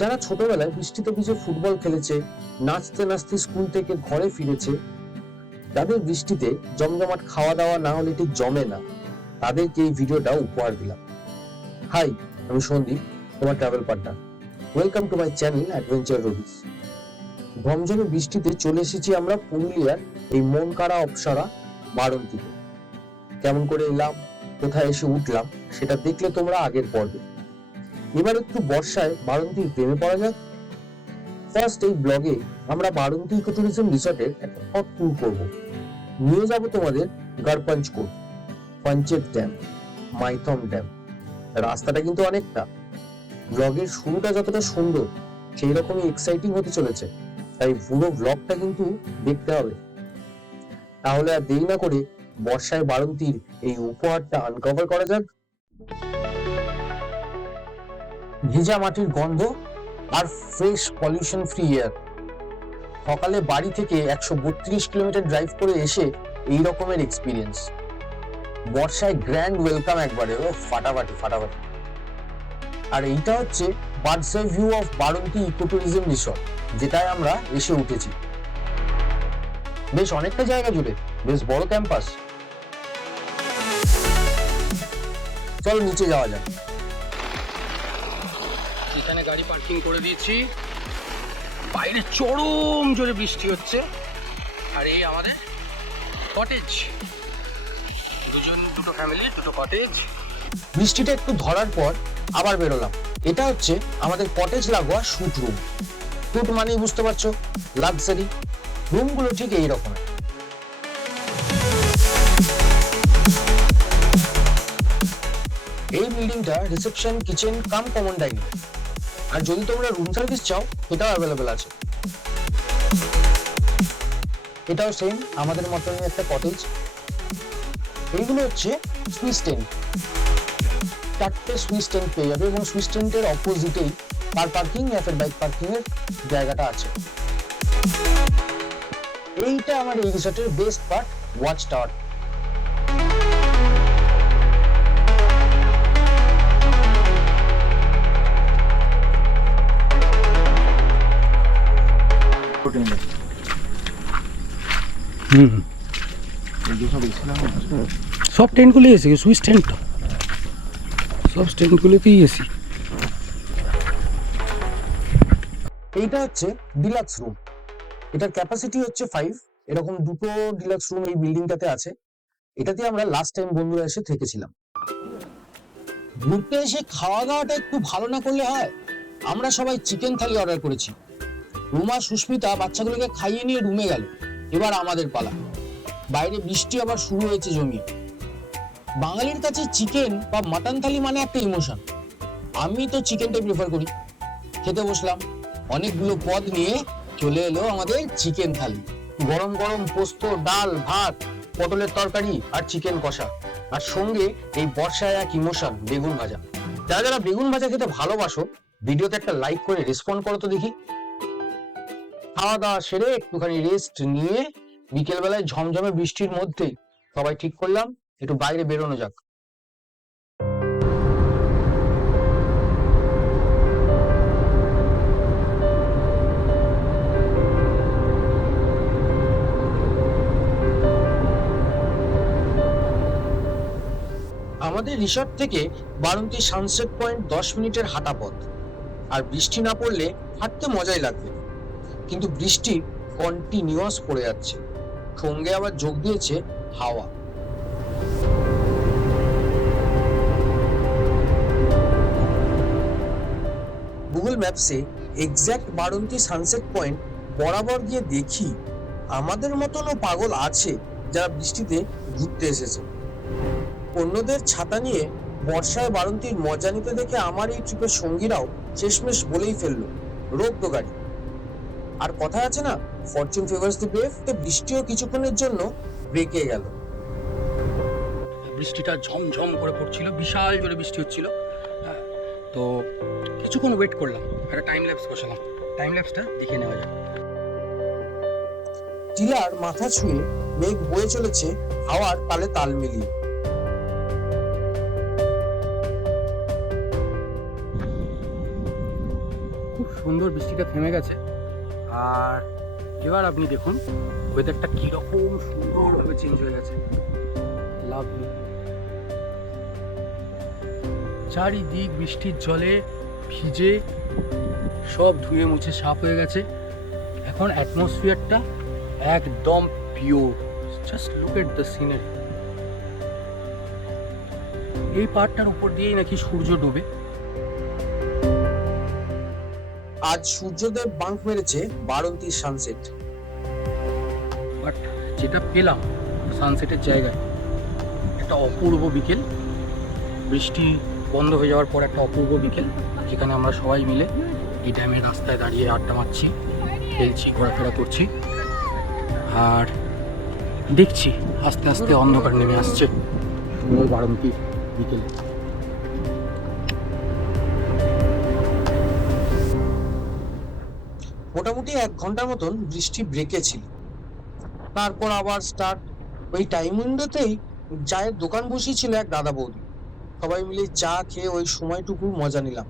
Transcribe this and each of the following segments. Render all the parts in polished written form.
যারা ছোটবেলায় বৃষ্টিতে ভিজে ফুটবল খেলেছে, নাচতে নাচতে স্কুল থেকে ঘরে ফিরেছে, যাদের বৃষ্টিতে জমজমাট খাওয়া দাওয়া না হলে ঠিক জমে না, তাদেরকে এই ভিডিওটা উপহার দিলাম। হাই, আমি সন্দীপ, তোমার travel partner. Welcome to my channel adventure রবিস। ঝমঝমে বৃষ্টিতে চলে এসেছি আমরা পুরুলিয়ার এই মন কাড়া অপসরা বাড়ন্তীতে। কেমন করে এলাম, কোথায় এসে উঠলাম, সেটা দেখলে তোমরা আগের পর্বে। এবার একটু বর্ষায় বাড়ন্তীর প্রেমে পড়া যাক। ফার্স্ট এই ব্লগে আমরা বাড়ন্তী ইকোট্যুরিজম রিসর্টের একটা হট ট্যুর করবো। নিয়ে যাব তোমাদের গড়পঞ্চ কোট, পঞ্চেত ড্যাম, মাইথন ড্যাম। রাস্তাটা কিন্তু অনেকটা। ব্লগের শুরুটা যতটা সুন্দর, সেই রকমই এক্সাইটিং হতে চলেছে, তাই পুরো ব্লগটা কিন্তু দেখতে হবে। তাহলে আর দেরি না করে বর্ষায় বাড়ন্তীর এই উপহারটা আনকভার করা যাক। ভেজা মাটির গন্ধ আর ফ্রেশ পলিউশন ফ্রি এয়ার। সকালে বাড়ি থেকে 132 কিলোমিটার ড্রাইভ করে এসে এই রকমের এক্সপিরিয়েন্স। বর্ষায় গ্র্যান্ড ওয়েলকাম একবারে, ও ফাটাফাটি ফাটাফাটি। আর এইটা হচ্ছে birds eye view of Baranti ecotourism resort, যেটায় আমরা এসে উঠেছি। বেশ অনেকটা জায়গা জুড়ে, বেশ বড় ক্যাম্পাস। চলো নিচে যাওয়া যাক। এখানে গাড়ি পার্কিং করে দিয়েছি। বাইরে চরম জোরে বৃষ্টি হচ্ছে। আর এই আমাদের কটেজ, দুটো ফ্যামিলি, দুটো কটেজ। বৃষ্টিটা একটু ধরার পর আবার বেরোলাম। এটা হচ্ছে আমাদের কটেজ লাগোয়া শুট রুম। শুট মানেই বুঝতে পারছো, লাক্সারি। রুমগুলো ঠিক এই রকমের। এই বিল্ডিংটা reception, kitchen cum common dining. আর যদি তোমরা রুম সার্ভিস চাও, এটাও অ্যাভেলেবেল আছে। এটাও সেম আমাদের মতনই একটা কটেজ। এইগুলো হচ্ছে সুইস টেন্ট। 4টে সুইস টেন্ট পেয়ে যাবে এবং সুইস টেন্টের অপোজিটেই কার পার্কিং या फिर বাইক পার্কিং এর জায়গাটা আছে। এইটা আমার এই রিসর্টের বেস্ট পার্ট, ওয়াচ টাওয়ার। সব টেন্টগুলো এসি, সুইস টেন্ট সব টেন্টগুলোতেই এসি। এইটা হচ্ছে ডিলাক্স রুম। এটার ক্যাপাসিটি হচ্ছে 5। এরকম দুটো ডিলাক্স রুম এই বিল্ডিংটাতে আছে। এটাতে আমরা লাস্ট টাইম বন্ধুরা এসে থেকেছিলাম। ঘুরতে এসে খাওয়া দাওয়াটা একটু ভালো না করলে হয়। আমরা সবাই চিকেন থালি অর্ডার করেছি। রুমা সুস্মিতা বাচ্চাগুলোকে খাইয়ে নিয়ে রুমে গেল। এবার আমাদের পালা। বাইরে বৃষ্টি আবার শুরু হয়েছে জমিয়ে। বাঙালির কাছে চিকেন বা মাটন থালি মানে একটা ইমোশন। আমি তো চিকেনটাই প্রেফার করি। খেতে বসলাম। অনেকগুলো পদ নিয়ে চলে এলো আমাদের চিকেন থালি। গরম গরম পোস্ত, ডাল, ভাত, পটলের তরকারি আর চিকেন কষা। আর সঙ্গে এই বর্ষায় এক ইমোশন, বেগুন ভাজা। যারা যারা বেগুন ভাজা খেতে ভালোবাসো, ভিডিওতে একটা লাইক করে রেসপন্ড করো তো দেখি। খাওয়া দাওয়া সেরে একটুখানি রেস্ট নিয়ে বিকেল বেলায় ঝমঝমে বৃষ্টির মধ্যেই সবাই ঠিক করলাম একটু বাইরে বেরোনো যাক। আমাদের রিসর্ট থেকে বাড়ন্তী সানসেট পয়েন্ট 10 মিনিটের হাঁটা পথ। আর বৃষ্টি না পড়লে হাঁটতে মজাই লাগবে, কিন্তু বৃষ্টি কন্টিনিউয়াস পড়ে যাচ্ছে। সঙ্গে আবার যোগ দিয়েছে হাওয়া। গুগল ম্যাপসে এক্স্যাক্ট বাড়ন্তী সানসেট পয়েন্ট বরাবর গিয়ে দেখি আমাদের মতনও পাগল আছে যারা বৃষ্টিতে ঘুরতে এসেছে। অন্যদের ছাতা নিয়ে বর্ষায় বাড়ন্তীর মজা নিতে দেখে আমার এই ট্রিপের সঙ্গীরাও শেষমেশ বলেই ফেললো, রোক তো গাড়ি। আর কথা আছে না, ফরচুন ফেভার্স দ্য ব্রেভ। তো বৃষ্টিও কিছুক্ষণের জন্য ব্রেকে গেল। বৃষ্টিটা ঝমঝম করে পড়ছিল, বিশাল জোরে বৃষ্টি হচ্ছিল। তো কিছুক্ষণ ওয়েট করলাম, একটা টাইম ল্যাপস বসালাম। টাইম ল্যাপসটা দেখে নেওয়া যাক। টিলার মাথা ছুঁয়ে মেঘ বয়ে চলেছে হাওয়ার তালে তাল মিলিয়ে। খুব সুন্দর বৃষ্টিটা থেমে গেছে। আর এবার আপনি দেখুন ওয়েদারটা কীরকম সুন্দরভাবে চেঞ্জ হয়ে গেছে। লাভলি, চারিদিক বৃষ্টির জলে ভিজে সব ধুয়ে মুছে সাফ হয়ে গেছে। এখন অ্যাটমসফিয়ারটা একদম pure. Just look at the scenery. এই পাহাড়টার উপর দিয়েই নাকি সূর্য ডোবে। আজ সূর্যদেব বাঁক মেরেছে বারন্তীর সানসেট। বাট যেটা পেলাম সানসেটের জায়গায় একটা অপূর্ব বিকেল, বৃষ্টি বন্ধ হয়ে যাওয়ার পর একটা অপূর্ব বিকেল, যেখানে আমরা সবাই মিলে এই ড্যামের রাস্তায় দাঁড়িয়ে আড্ডা মারছি, খেলছি, ঘোরাফেরা করছি আর দেখছি আস্তে আস্তে অন্ধকার নেমে আসছে সুন্দর বারন্তীর বিকেলে। মোটামুটি 1 ঘন্টার মতন বৃষ্টি ব্রেকে ছিল, তারপর আবার স্টার্ট। ওই টাইম উইন্ডোতেই চায়ের দোকান বসিয়েছিল এক দাদা বৌদি। সবাই মিলে চা খেয়ে ওই সময়টুকু মজা নিলাম।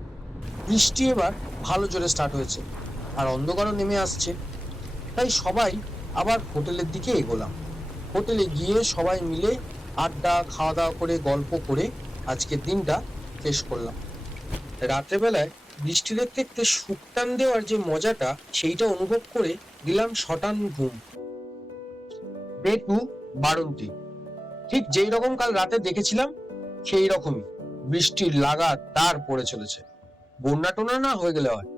বৃষ্টি এবার ভালো জোরে স্টার্ট হয়েছে আর অন্ধকারও নেমে আসছে, তাই সবাই আবার হোটেলের দিকে এগোলাম। হোটেলে গিয়ে সবাই মিলে আড্ডা, খাওয়া দাওয়া করে গল্প করে আজকের দিনটা শেষ করলাম। রাত্রেবেলায় বৃষ্টি দেখতে দেখতে সুকটান দেওয়ার যে মজাটা, সেইটা অনুভব করে দিলাম শটান ঘুম। ডে 2 বারন্তি। ঠিক যেই রকম কাল রাতে দেখেছিলাম সেই রকমই বৃষ্টির লাগাতার পড়ে চলেছে। বন্যা টোনা না হয়ে গেলে হয়।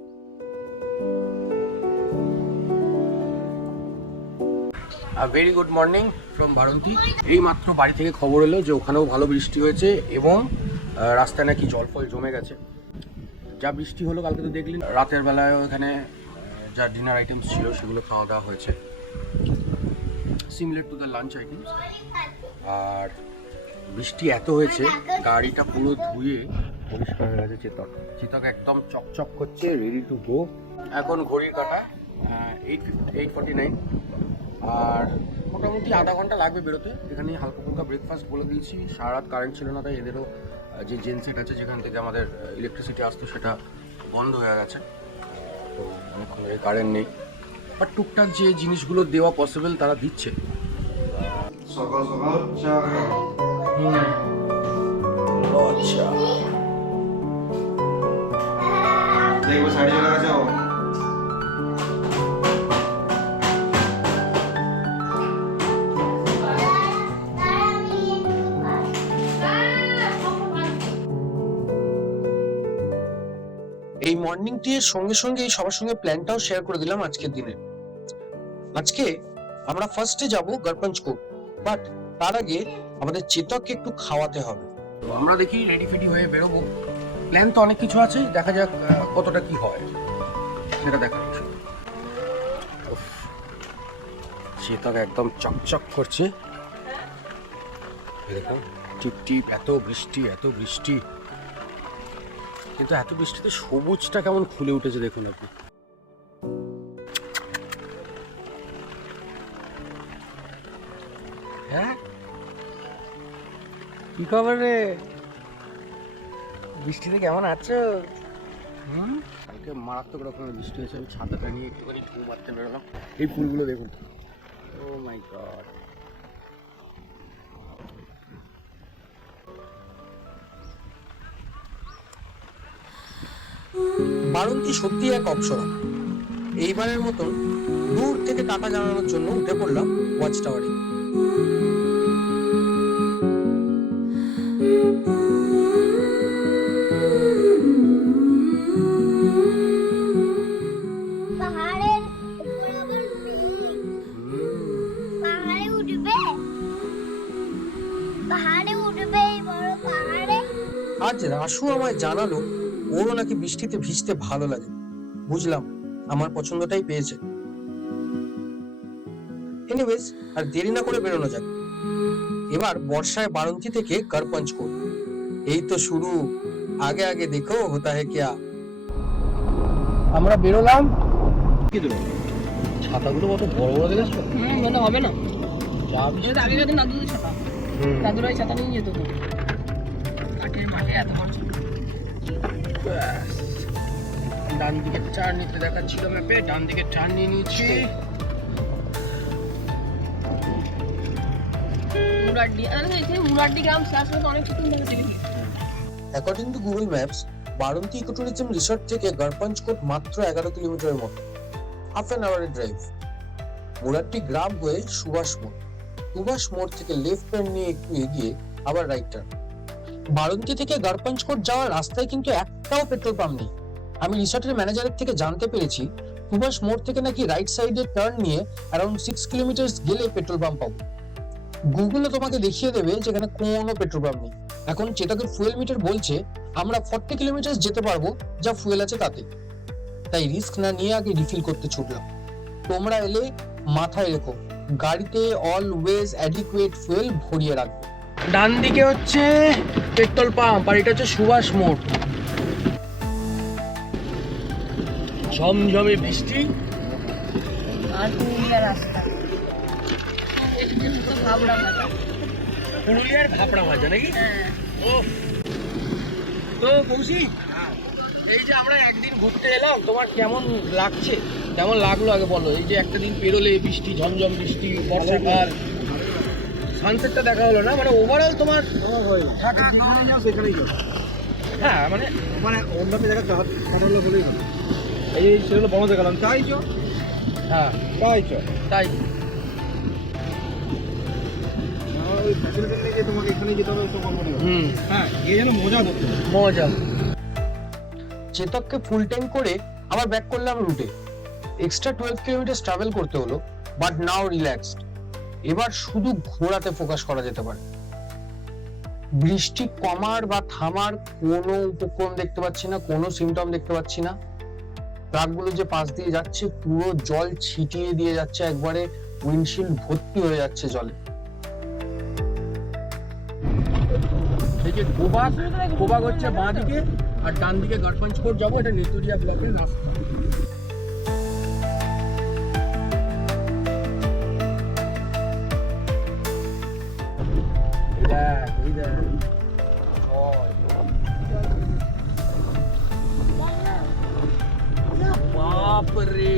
Very good morning from Baranti. এই মাত্র বাড়ি থেকে খবর এলো যে ওখানেও ভালো বৃষ্টি হয়েছে এবং রাস্তায় নাকি জল ফল জমে গেছে। যা বৃষ্টি হলো কালকে তো দেখলেন, রাতের বেলায় ওখানে যা ডিনার আইটেমস ছিল সেগুলো খাওয়া দাওয়া হয়েছে, similar to the lunch items. আর বৃষ্টি এত হয়েছে গাড়িটা পুরো ধুয়ে পরিষ্কার হয়ে গেছে। চিতক একদম চকচক করছে, রেডি টু গো। এখন ঘড়ির কাঁটা 8:49 আর মোটামুটি আধা ঘন্টা লাগবে বেরোতে। এখানে হালকা ফুলকা ব্রেকফাস্ট বলে দিয়েছি। সারা রাত কারেন্ট ছিল না, তাই এদেরও যে জেনসেট আছে যেখান থেকে আমাদের ইলেকট্রিসিটি আসতো সেটা বন্ধ হয়ে গেছে, তো অনেকক্ষণ ধরে কারেন্ট নেই। বাট টুকটাক যে জিনিসগুলো দেওয়া পসিবল তারা দিচ্ছে। সকাল সকাল চা আচ্ছা, দেখবো শাড়ি চলে গেছে। এই মর্নিং টি এর সঙ্গে সঙ্গে সবার সঙ্গে প্ল্যানটাও শেয়ার করে দিলাম আজকের দিনে। আজকে আমরা ফার্স্টে যাব গড়পঞ্চ কোট, বাট তার আগে আমাদের চেতককে একটু খাওয়াতে হবে। তো আমরা দেখি রেডি ফেডি হয়ে বেরোবো। প্ল্যান তো অনেক কিছু আছে, দেখা যাক কতটা কি হয় সেটা দেখার বিষয়। চেতক একদম চকচক করছে, দেখুন টিপ টিপ। এত বৃষ্টি এত বৃষ্টি, কিন্তু এত বৃষ্টিতে সবুজটা কেমন ফুলে উঠেছে দেখুন আপনি। হ্যাঁ, কি খবর রে? বৃষ্টিতে কেমন আছো? কালকে মারাত্মক রকমের বৃষ্টি হয়েছে। আমি ছাতাটা নিয়ে একটুখানি ঢু মারতে বেরোলাম। এই ফুলগুলো দেখুন, ও মাই গড। বারন্তি সত্যি এক অপশন। এইবারের মতন দূর থেকে টাটা জানানোর জন্য উঠে পড়লাম ওয়াচ টাওয়ারে। আজ রাসু আমায় জানালো ওরও নাকি বৃষ্টিতে ভিজতে ভালো লাগে। বুঝলাম আমার পছন্দটাই পেয়েছে। এনিওয়েজ, আর দেরি না করে বেরোনো যাক। এবার বর্ষায় বারন্তি থেকে গড়পঞ্চ কোট। এই তো শুরু, আগে আগে দেখো হোতা হে কিয়া। আমরা বেরোলাম। কি দেবো? ছাতাগুলো কত বড় বড় দেখেছো? মানে হবে না। যা এটা আগে যখন দাদুদের ছাতা, দাদুরা ওই ছাতা নিয়ে যেত তো কাঠের মাঠে এত বড় ছিল। ডান দিকে টার্ন নিতে দেখাচ্ছিল ম্যাপে, ডান দিকে টার্ন নিয়ে নিয়েছি। মুরাড্ডি গ্রাম অনেক কিছু according to Google maps, Baranti ecotourism resort থেকে গড়পঞ্চকোট মাত্র 11 কিলোমিটারের মতো, হাফ অ্যান আওয়ারের ড্রাইভ। মুরাড্ডি গ্রাম হয়ে সুভাষ মোড়, সুভাষ মোড় থেকে লেফট টার্ন নিয়ে একটু এগিয়ে আবার রাইট টার্ন। বারন্তি থেকে গড়পঞ্চকোট যাওয়ার রাস্তায় কিন্তু একটাও পেট্রোল পাম্প নেই। আমি রিসর্টের ম্যানেজারের থেকে জানতে পেরেছি সুভাষ মোড় থেকে নাকি রাইট সাইডে টার্ন নিয়ে অ্যারাউন্ড 6 কিলোমিটার গেলে পেট্রোল পাম্প পাবো। গুগলে তোমাকে দেখিয়ে দেবে যেখানে কোনো পেট্রোল পাম্প নেই। এখন চেতকের ফুয়েল মিটার বলছে আমরা 40 কিলোমিটার যেতে পারবো যা ফুয়েল আছে তাতে। তাই রিস্ক না নিয়ে আগে রিফিল করতে ছুটলাম। তোমরা এলে মাথায় রেখো, গাড়িতে অলওয়েজ অ্যাডিকুয়েট ফুয়েল ভরিয়ে রাখবে। ডান দিকে হচ্ছে পেট্রোল পাম্প আর এটা হচ্ছে সুভাষ মোড়। ঝমঝমে বৃষ্টি আর পুরুলিয়া রাস্তা, ভাবনা ভাজা, পুরুলিয়ার ভাপড়া ভাজা নাকি? ও তো কৌশিক, এই যে আমরা একদিন ঘুরতে এলাম, তোমার কেমন লাগছে, কেমন লাগলো আগে বলো? এই যে একটা দিন পেরোলে বৃষ্টি, ঝমঝম বৃষ্টি, বর্ষাকাল, সানসেটটা দেখা হলো না, মানে ওভারঅল তোমার যেখানে যাও সেখানেই যাও। হ্যাঁ মানে অন্য জায়গায় কাটালো বলেই হলো। এই সেগুলো বন্ধ গেলাম, তাই চো, হ্যাঁ তাই চো, তাই ওই ফ্যাসিলিটি নিয়ে তোমাকে এখানে যেতে হবে সব মনে হয়। হ্যাঁ, এই যেন মজা করতে মজা। চেতককে ফুল ট্যাঙ্ক করে আবার ব্যাক করলাম রুটে। এক্সট্রা 12 কিলোমিটার ট্রাভেল করতে হলো, বাট নাও রিল্যাক্সড। এবার শুধু ঘোরাতে ফোকাস করা যেতে পারে। বৃষ্টি কমার বা থামার কোনো উপক্রম দেখতে পাচ্ছি না, কোনো সিমটম দেখতে পাচ্ছি না। ট্রাকগুলো যে পাশ দিয়ে যাচ্ছে পুরো জল ছিটিয়ে দিয়ে যাচ্ছে, একবারে উইন্ডশিল্ড ভর্তি হয়ে যাচ্ছে জলে। এই যে গোবাগ হচ্ছে বাঁ দিকে আর ডান দিকে গড়পঞ্চকোট যাবো, এটা নেতুরিয়া ব্লকের রাস্তা। বাপরে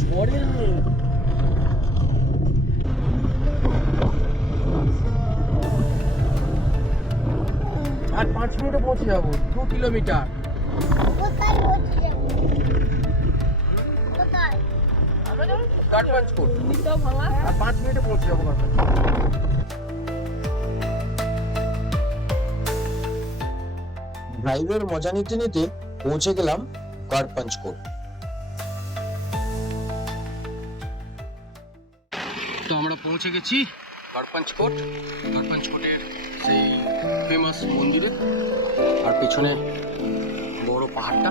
ঝড়ের মেঘ। আর 5 মিনিটে পৌঁছে যাবো, 2 কিলোমিটার। গড়পঞ্চকোট আর 5 মিনিটে পৌঁছে যাবো গড়পঞ্চকোট। ড্রাইভের মজা নিতে নিতে পৌঁছে গেলাম গড়পঞ্চকোট। তো আমরা পৌঁছে গেছি গড়পঞ্চকোট, গড়পঞ্চকোটের সেই ফেমাস মন্দিরে, আর পেছনে বড় পাহাড়টা।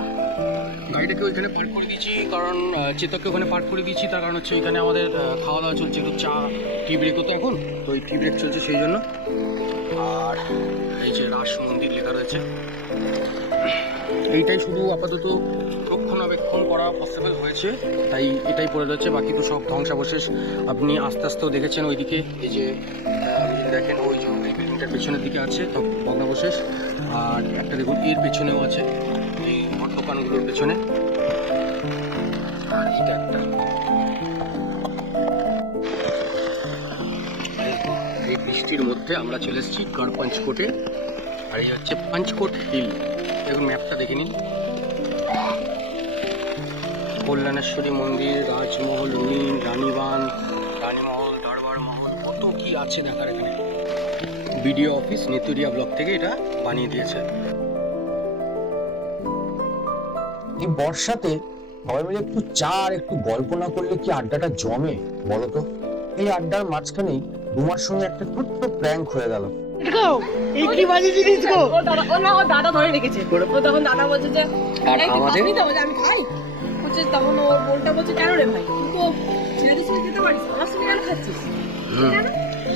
গাড়িটাকে ওইখানে পার্ক করে দিয়েছি, কারণ চেতককে ওখানে পার্ক করে দিয়েছি, তার কারণ হচ্ছে এখানে আমাদের খাওয়া দাওয়া চলছে, একটু চা টি ব্রেক হতো এখন, তো এই টি ব্রেক চলছে সেই জন্য। আর এই যে রাস মন্দির লেখা রয়েছে, এইটাই শুধু আপাতত রক্ষণাবেক্ষণ করা পসিবল হয়েছে, তাই এটাই পড়ে রয়েছে, বাকি তো সব ধ্বংসাবশেষ আপনি আস্তে আস্তেও দেখেছেন। ওইদিকে এই যে দেখেন ওই যে এই বিল্ডিংটার পেছনের দিকে আছে তো ভগ্নাবশেষ, আর একটা দেখুন এর পেছনেও আছে, এই দোকানগুলোর পেছনে। আর এটা একটা এই বৃষ্টির মধ্যে আমরা চলে এসেছি গড়পঞ্চকোটে, আর এই হচ্ছে পঞ্চকোট হিল। দেখুন ম্যাপটা দেখে নিন, কল্যাণেশ্বরী মন্দির, রাজমহল, রুইন, রানীবান, রানীমহল, দরবার মহল, কত কি আছে দেখার এখানে। বিডিও অফিস নেতুরিয়া ব্লক থেকে এটা বানিয়ে দিয়েছে। এই বর্ষাতে সবাই মিলে একটু চা আর একটু গল্প না করলে কি আড্ডাটা জমে বলতো? এই আড্ডার মাঝখানেই রুমার সঙ্গে একটা ছোট্ট প্র্যাঙ্ক হয়ে গেল। দাদা ধরে রেখেছে, ও তখন দাদা বলছে যে আমি খাই, বলছে তখন ও বোনটা বলছে কেন রে ভাই, তুই তো ছেলেদের সঙ্গে যেতে পারিস, আমার সঙ্গে কেন খাচ্ছিস? কেন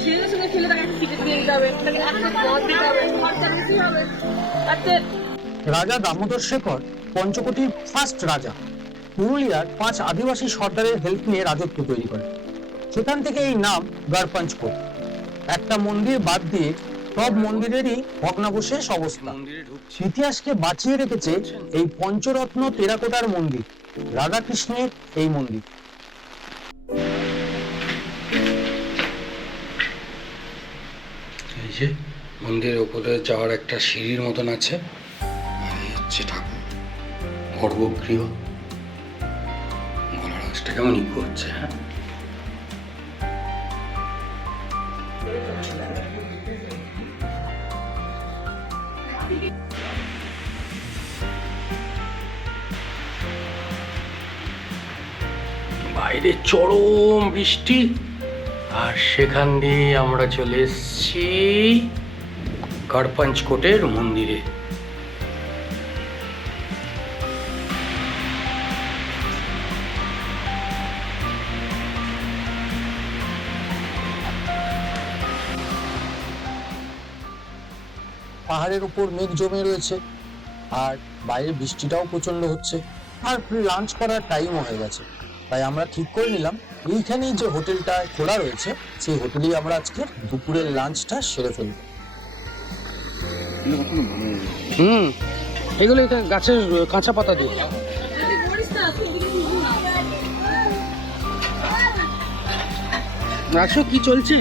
ছেলেদের সঙ্গে খেলে তাকে একটা টিকিট দিয়ে দিতে হবে, তাকে একটা পথ দিতে হবে, খরচা বেশি হবে। তাতে রাজা দামোদর শেখর পঞ্চকোটির ফার্স্ট রাজা, পুরুলিয়ার 5 আদিবাসী সর্দারের হেল্প নিয়ে রাজত্ব তৈরি করে। সেখান থেকে এই নাম গড়পঞ্চকোট। একটা মন্দির বাদ দিয়ে সব মন্দিরেরই ভগ্নাবশেষ অবস্থা। ইতিহাসকে বাঁচিয়ে রেখেছে এই পঞ্চরত্ন টেরাকোটার মন্দির, রাধাকৃষ্ণের এই মন্দির। এই যে মন্দিরের উপরে যাওয়ার একটা সিঁড়ির মতন আছে, আর এই হচ্ছে ঠাকুর গর্ভগৃহ। গলার আওয়াজটা কেমন ইকো হচ্ছে। হ্যাঁ, বাইরে চরম বৃষ্টি, আর সেখান দিয়ে আমরা চলে এসেছি গড়পঞ্চকোটের মন্দিরে। পাহাড়ের উপর মেঘ জমে রয়েছে, আর বাইরে বৃষ্টিটাও প্রচন্ড হচ্ছে, আর লাঞ্চ করার টাইমও হয়ে গেছে। তাই আমরা ঠিক করে নিলাম এইখানেই যে হোটেলটা খোলা রয়েছে সেই হোটেলেই আমরা আজকে দুপুরের লাঞ্চটা সেরে ফেলবো। এগুলো গাছের কাঁচা পাতা দিয়ে। রাখছো কি চলছে?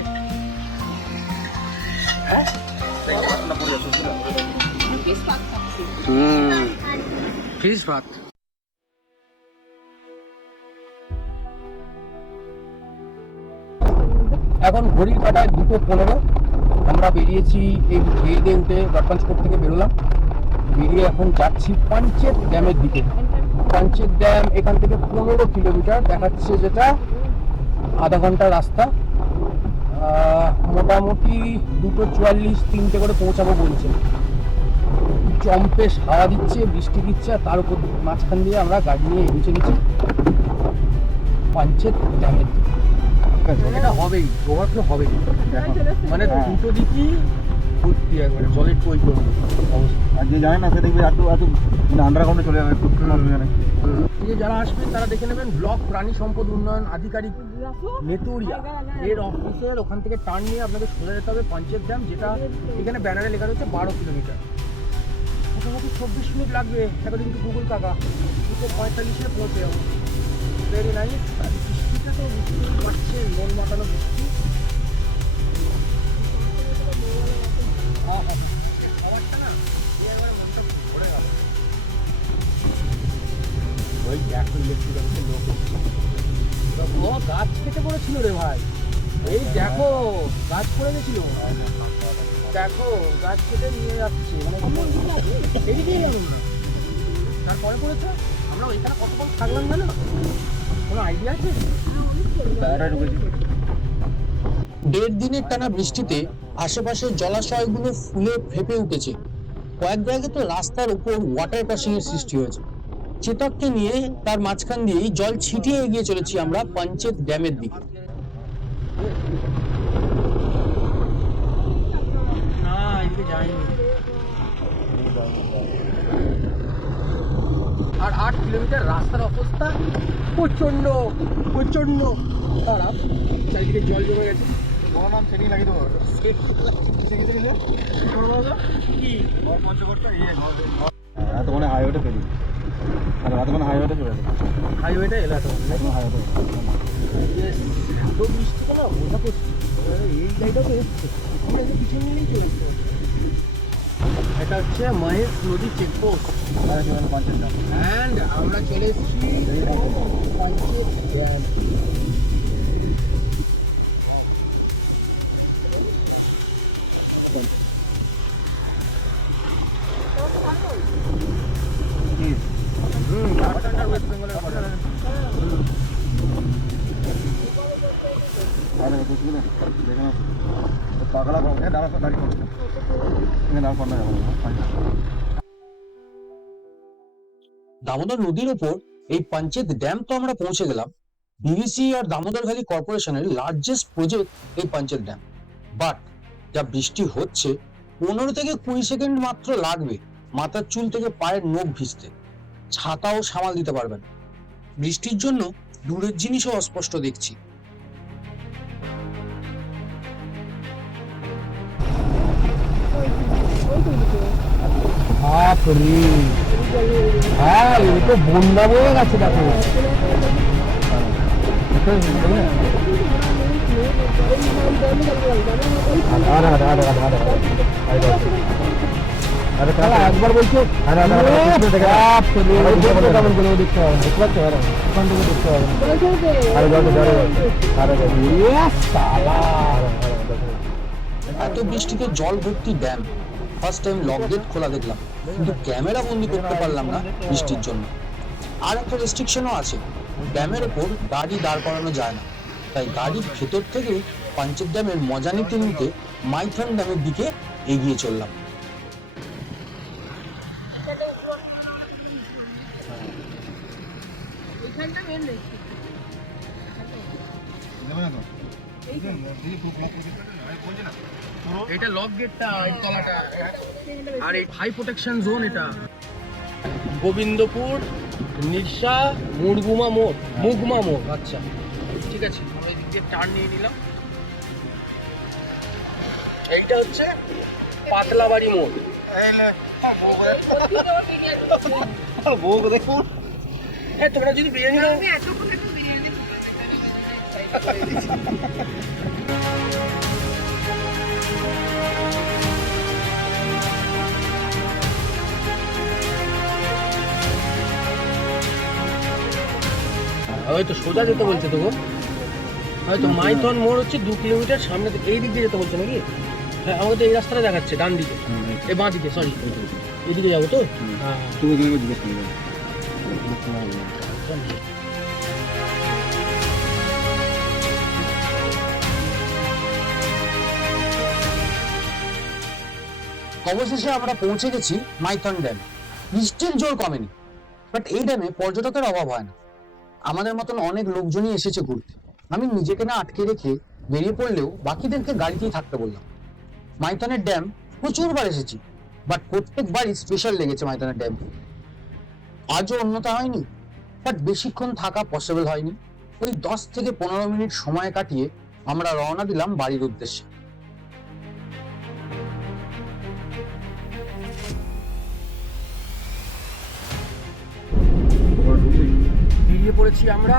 ফিশ ভাত। এখন ঘড়ির কাটায় 2:15। আমরা বেরিয়েছি এই রেলে উঠে গড়পঞ্চকোট থেকে বেরোলাম, বেরিয়ে এখন যাচ্ছি পাঞ্চেত ড্যামের দিকে। পাঞ্চেত ড্যাম এখান থেকে 15 কিলোমিটার দেখাচ্ছে, যেটা আধা ঘন্টার রাস্তা। মোটামুটি 2:44, 3টে করে পৌঁছাবো বলছে। চম্পেশ হাওয়া দিচ্ছে, বৃষ্টি দিচ্ছে, আর তার উপর মাঝখান দিয়ে আমরা গাড়ি নিয়ে এগিয়ে নিচ্ছি পাঞ্চেত ড্যামের দিকে। এটা হবেই, ওভারফ্লো হবেই, মানে দুটো দিকই ভর্তি একবারে জলের টই করবে অবস্থা। আর যে জানে না সে দেখবে এত মানে আন্ডারগ্রাউন্ডে চলে যাবে। যারা আসবেন তারা দেখে নেবেন ব্লক প্রাণী সম্পদ উন্নয়ন আধিকারিক নেতুরিয়া এর অফিসের ওখান থেকে টার্ন নিয়ে আপনাদের সোজা যেতে হবে পাঞ্চেত ড্যাম, যেটা এখানে ব্যানারে লেখা রয়েছে 12 কিলোমিটার। মোটামুটি 24 মিনিট লাগবে, সেটা কিন্তু গুগল কাকা 2:45-এ পৌঁছে যাবো। Very nice. বৃষ্টিটা তো বৃষ্টি পাচ্ছে, মন মাতানো বৃষ্টি। আওয়াজটা না একবার মনটা ভরে গেল। ওই দেখো ইলেকট্রিক অফিসের লোক ও গাছ কেটে পড়েছিল রে ভাই। এই দেখো গাছ পড়ে গেছিল, দেখো গাছ কেটে নিয়ে যাচ্ছে। তারপরে পড়েছে, আমরা ওইখানে কতক্ষণ থাকলাম জানো? কোনো আইডিয়া আছে? 1.5 দিনের টানা বৃষ্টিতে আশেপাশের জলাশয়গুলো ফুলে ফেপে উঠেছে। কয়েক জায়গায় তো রাস্তার উপর ওয়াটার ক্রসিং এর সৃষ্টি হয়েছে। চেতককে নিয়ে তার মাঝখান দিয়েই জল ছিটিয়ে এগিয়ে চলেছি আমরা পাঞ্চেত ড্যামের দিকে। আর 8 কিলোমিটার রাস্তার অবস্থা প্রচন্ড প্রচন্ড খারাপ, চারিদিকে জল জমে গেছে। বড় নাম সেটিং লাগিয়ে দেবো কি পঞ্চগড়টা এতক্ষণে হাইওয়েটা পেরি, আর এতক্ষণে হাইওয়েটা চলে যাবে। হাইওয়েটা এলো এতক্ষণ হাইওয়েটা তো বৃষ্টি তো না বোঝা করছি। এই গাড়িটা তো এসছে পিছনে নিয়েই চলে এসছে। এটা হচ্ছে মহেশ নদী চেকপোস্ট, অ্যান্ড আমরা চলে এসেছি পাঞ্চেত ড্যাম। ওয়েস্ট বেঙ্গলের পাগলা দামোদর নদীর ওপর এই পাঞ্চেত ড্যাম তো আমরা পৌঁছে গেলাম। ডিভিসি আর দামোদর ভ্যালি কর্পোরেশনের লার্জেস্ট প্রজেক্ট এই পাঞ্চেত ড্যাম। বাট যা বৃষ্টি হচ্ছে, 15 থেকে 20 সেকেন্ড মাত্র লাগবে মাথার চুল থেকে পায়ের নখ ভিজতে। ছাতাও সামাল দিতে পারবেন। বৃষ্টির জন্য দূরের জিনিসও অস্পষ্ট দেখছি। বাপরে, হ্যাঁ এ তো বন্যা বয়ে গেছে দেখো। একবার বলছো কেমন করে দেখতে হবে, দেখতে পাচ্ছ ওখান থেকে দেখতে হবে। এত বৃষ্টিতে জল ভর্তি dam, first time lock gate খোলা দেখলাম, কিন্তু ক্যামেরা বন্দি করতে পারলাম না বৃষ্টির জন্য। আর একটা রেস্ট্রিকশনও আছে, ড্যামের ওপর গাড়ি দাঁড় করানো যায় না, তাই গাড়ির ভেতর থেকে পাঞ্চেত ড্যামের মজা নিতে নিতে মাইথন ড্যামের দিকে এগিয়ে চললাম। এটা লক গেটটা, এই তলাটা, আর এই হাই প্রোটেকশন জোন। এটা গোবিন্দপুর নিরসা মুরগুমা মোড়, মুগমা মোড়। আচ্ছা ঠিক আছে, আমরা এই দিক দিয়ে টার্ন নিয়ে নিলাম। এইটা হচ্ছে পাতলাবাড়ি মোড়। হ্যাঁ, তোমরা যদি বিরিয়ানি খাও, হয়তো সোজা যেতে বলছে তো গো, হয়তো মাইথন মোড় হচ্ছে 2 কিলোমিটার সামনে থেকে, এই দিক দিয়ে যেতে বলছে নাকি? হ্যাঁ, আমাকে তো এই রাস্তাটা দেখাচ্ছে ডান দিকে, এই বাঁ দিকে, সরি এইদিকে যাবো তো। হ্যাঁ অবশেষে আমরা পৌঁছে গেছি মাইথন ড্যাম। বৃষ্টির জোর কমেনি, বাট এই ড্যামে পর্যটকের অভাব হয় না। আমাদের মতন অনেক লোকজনই এসেছে ঘুরতে। আমি নিজেকে না আটকে রেখে বেরিয়ে পড়লেও বাকিদেরকে গাড়িতেই থাকতে বললাম। মাইথনের ড্যাম প্রচুরবার এসেছি, বাট প্রত্যেকবারই স্পেশাল লেগেছে মাইথনের ড্যাম। আজও অন্যতা হয়নি, বাট বেশিক্ষণ থাকা পসিবল হয়নি। ওই 10 থেকে 15 মিনিট সময় কাটিয়ে আমরা রওনা দিলাম বাড়ির উদ্দেশ্যে। বেরিয়ে পড়েছি আমরা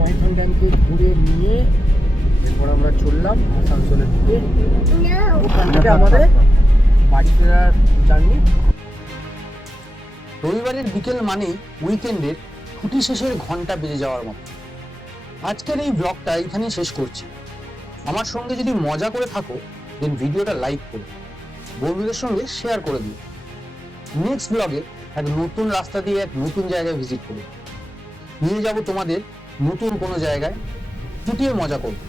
মাইথন ড্যামকে ঘুরে নিয়ে। এরপর আমরা চললাম আসানসোলের দিকে, ওখান থেকে আমাদের বাড়ি ফেরার জার্নি। রবিবারের বিকেল মানে উইকেন্ডের ছুটি শেষের ঘন্টা বেজে যাওয়ার মতো। আজকের এই ব্লগটা এখানেই শেষ করছি। আমার সঙ্গে যদি মজা করে থাকো, দেন ভিডিওটা লাইক করো, বন্ধুদের সঙ্গে শেয়ার করে দিও। নেক্সট ব্লগে এক নতুন রাস্তা দিয়ে এক নতুন জায়গায় ভিজিট করবো, নিয়ে যাব তোমাদের নতুন কোনো জায়গায়, ফুটিয়ে মজা করবো।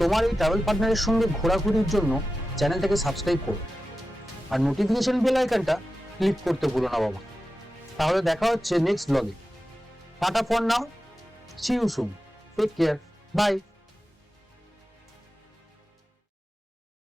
তোমার এই ট্রাভেল পার্টনারের সঙ্গে ঘোরাঘুরির জন্য চ্যানেলটাকে সাবস্ক্রাইব করো, আর নোটিফিকেশন বেল আইকনটা ক্লিক করতে ভুলো না বাবা। তাহলে দেখা হচ্ছে নেক্সট ব্লগে। Tata for now, see you soon, take care, by.